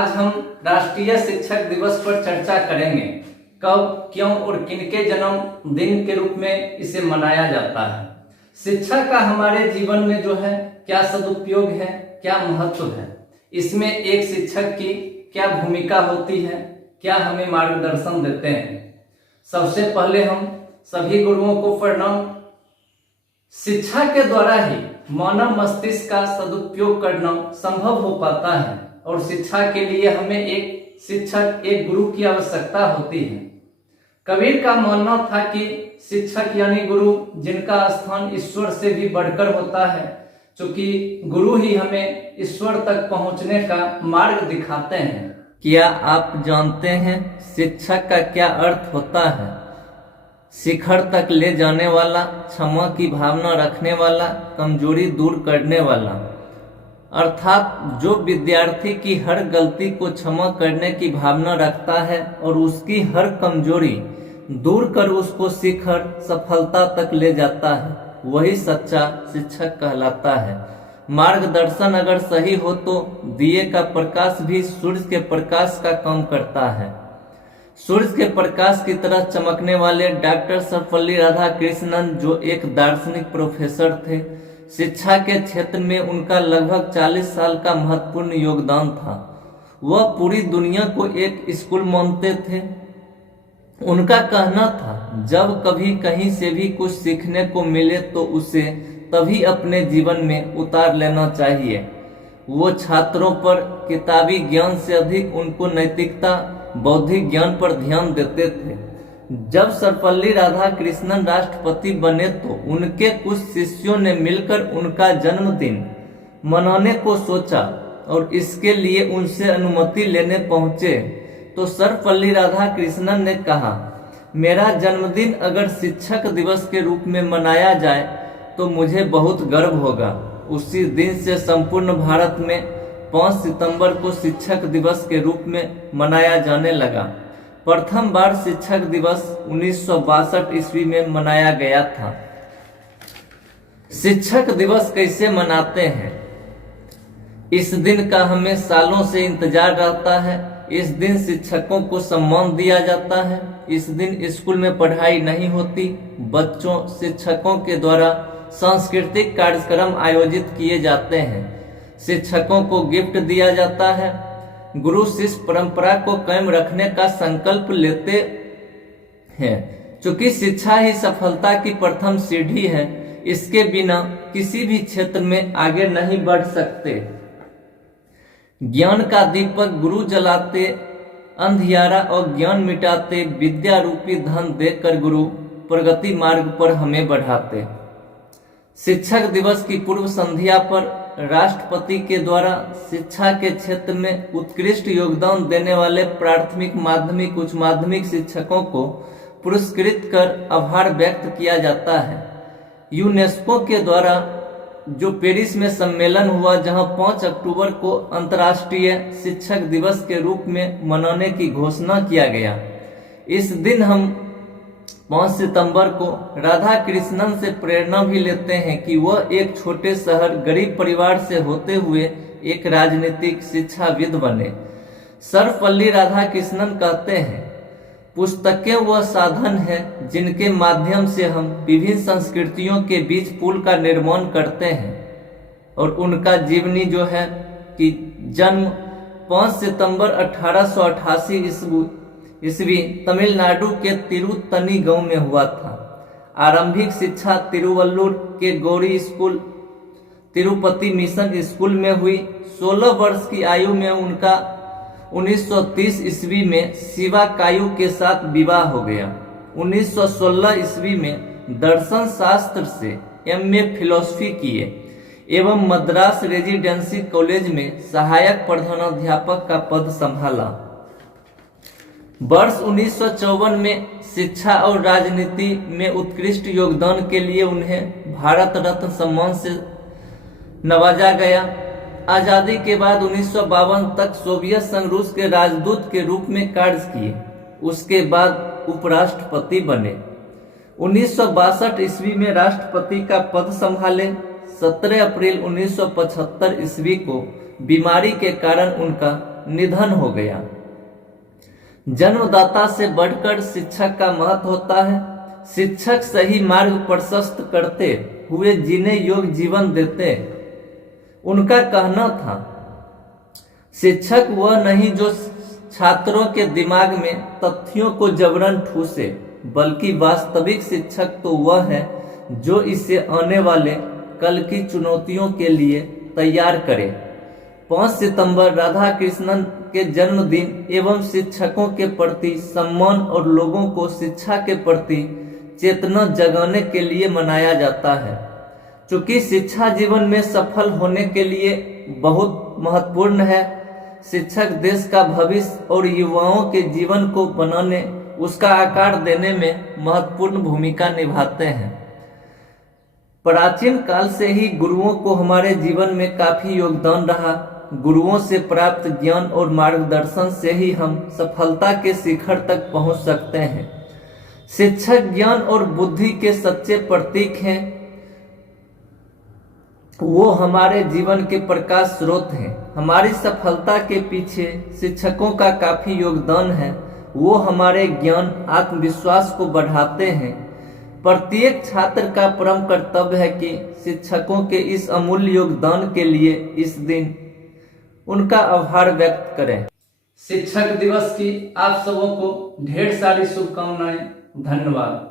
आज हम राष्ट्रीय शिक्षक दिवस पर चर्चा करेंगे। कब, क्यों और किनके जन्मदिन के रूप में इसे मनाया जाता है। शिक्षा का हमारे जीवन में जो है क्या सदुपयोग है, क्या महत्व है, इसमें एक शिक्षक की क्या भूमिका होती है, क्या हमें मार्गदर्शन देते हैं। सबसे पहले हम सभी गुरुओं को प्रणाम। शिक्षा के द्वारा ही मानव मस्तिष्क का सदुपयोग करना संभव हो पाता है और शिक्षा के लिए हमें एक शिक्षक, एक गुरु की आवश्यकता होती है। कबीर का मानना था कि शिक्षक यानी गुरु, जिनका स्थान ईश्वर से भी बढ़कर होता है, क्योंकि गुरु ही हमें ईश्वर तक पहुंचने का मार्ग दिखाते हैं। क्या आप जानते हैं शिक्षक का क्या अर्थ होता है? शिखर तक ले जाने वाला, क्षमा की भावना रखने वाला, कमजोरी दूर करने वाला। अर्थात जो विद्यार्थी की हर गलती को क्षमा करने की भावना रखता है और उसकी हर कमजोरी दूर कर उसको शिखर, सफलता तक ले जाता है, वही सच्चा शिक्षक कहलाता है। मार्गदर्शन अगर सही हो तो दिए का प्रकाश भी सूर्य के प्रकाश का काम करता है। सूर्य के प्रकाश की तरह चमकने वाले डॉक्टर सर्वपल्ली राधाकृष्णन, जो एक दार्शनिक प्रोफेसर थे, शिक्षा के क्षेत्र में उनका लगभग 40 साल का महत्वपूर्ण योगदान था। वह पूरी दुनिया को एक स्कूल मानते थे। उनका कहना था, जब कभी कहीं से भी कुछ सीखने को मिले तो उसे तभी अपने जीवन में उतार लेना चाहिए। वो छात्रों पर किताबी ज्ञान से अधिक उनको नैतिकता, बौद्धिक ज्ञान पर ध्यान देते थे। जब सर्वपल्ली राधाकृष्णन राष्ट्रपति बने तो उनके कुछ शिष्यों ने मिलकर उनका जन्मदिन मनाने को सोचा और इसके लिए उनसे अनुमति लेने पहुंचे तो सर्वपल्ली राधाकृष्णन ने कहा, मेरा जन्मदिन अगर शिक्षक दिवस के रूप में मनाया जाए तो मुझे बहुत गर्व होगा। उसी दिन से संपूर्ण भारत में 5 सितंबर को शिक्षक दिवस के रूप में मनाया जाने लगा। प्रथम बार शिक्षक दिवस 1962 ईस्वी में मनाया गया था। शिक्षक दिवस कैसे मनाते हैं? इस दिन का हमें सालों से इंतजार रहता है। इस दिन शिक्षकों को सम्मान दिया जाता है। इस दिन स्कूल में पढ़ाई नहीं होती, बच्चों, शिक्षकों के द्वारा सांस्कृतिक कार्यक्रम आयोजित किए जाते हैं। शिक्षकों को गिफ्ट दिया जाता है। गुरु शिष्य परंपरा को कायम रखने का संकल्प लेते हैं। चूंकि शिक्षा ही सफलता की प्रथम सीढ़ी है, इसके बिना किसी भी क्षेत्र में आगे नहीं बढ़ सकते। ज्ञान का दीपक गुरु जलाते, अंधियारा और ज्ञान मिटाते, विद्या रूपी धन देकर गुरु प्रगति मार्ग पर हमें बढ़ाते। शिक्षक दिवस की पूर्व संध्या पर राष्ट्रपति के द्वारा शिक्षा के क्षेत्र में उत्कृष्ट योगदान देने वाले प्राथमिक, माध्यमिक, उच्च माध्यमिक शिक्षकों को पुरस्कृत कर आभार व्यक्त किया जाता है। यूनेस्को के द्वारा जो पेरिस में सम्मेलन हुआ, जहां 5 अक्टूबर को अंतर्राष्ट्रीय शिक्षक दिवस के रूप में मनाने की घोषणा किया गया। इस दिन हम 5 सितंबर को राधा कृष्णन से प्रेरणा भी लेते हैं कि वह एक छोटे शहर, गरीब परिवार से होते हुए एक राजनीतिक शिक्षाविद बने। सर्वपल्ली राधाकृष्णन कहते हैं, पुस्तकें वह साधन है जिनके माध्यम से हम विभिन्न संस्कृतियों के बीच पुल का निर्माण करते हैं। और उनका जीवनी जो है कि जन्म 5 सितंबर 1888 ईस्वी तमिलनाडु के तिरुत्तनी गांव में हुआ था। आरंभिक शिक्षा तिरुवल्लुर के Gauri school, Tirupati mission school में हुई। 16 वर्ष की आयु में उनका 1930 ईस्वी में शिवा कायू के साथ विवाह हो गया। 1916 ईस्वी में दर्शन शास्त्र से MA फिलॉसफी किए एवं मद्रास रेजिडेंसी कॉलेज में सहायक प्रधानाध्यापक का पद संभाला। वर्ष 1954 में शिक्षा और राजनीति में उत्कृष्ट योगदान के लिए उन्हें भारत रत्न सम्मान से नवाजा गया। आजादी के बाद 1952 तक सोवियत संघ रूस के राजदूत के रूप में कार्य किए। उसके बाद उपराष्ट्रपति बने। 1962 ईस्वी में राष्ट्रपति का पद संभाले। 17 अप्रैल 1975 ईस्वी को बीमारी के कारण उनका निधन हो गया। जन्मदाता से बढ़कर शिक्षक का महत्व होता है। शिक्षक सही मार्ग प्रशस्त करते हुए जीने योग्य जीवन देते। उनका कहना था, शिक्षक वह नहीं जो छात्रों के दिमाग में तथ्यों को जबरन ठूसे, बल्कि वास्तविक शिक्षक तो वह है जो इसे आने वाले कल की चुनौतियों के लिए तैयार करे। 5 सितंबर राधा कृष्णन के जन्मदिन एवं शिक्षकों के प्रति सम्मान और लोगों को शिक्षा के प्रति चेतना जगाने के लिए मनाया जाता है। चूंकि शिक्षा जीवन में सफल होने के लिए बहुत महत्वपूर्ण है, शिक्षक देश का भविष्य और युवाओं के जीवन को बनाने, उसका आकार देने में महत्वपूर्ण भूमिका निभाते हैं। प्राचीन काल से ही गुरुओं को हमारे जीवन में काफी योगदान रहा। गुरुओं से प्राप्त ज्ञान और मार्गदर्शन से ही हम सफलता के शिखर तक पहुंच सकते हैं। शिक्षक ज्ञान और बुद्धि के सच्चे प्रतीक हैं। वो हमारे जीवन के प्रकाश स्रोत हैं। हमारी सफलता के पीछे शिक्षकों का काफी योगदान है। वो हमारे ज्ञान, आत्मविश्वास को बढ़ाते हैं। प्रत्येक छात्र का परम कर्तव्य है कि शिक्षकों के इस अमूल्य योगदान के लिए इस दिन उनका आभार व्यक्त करें। शिक्षक दिवस की आप सबों को ढेर सारी शुभकामनाएं। धन्यवाद।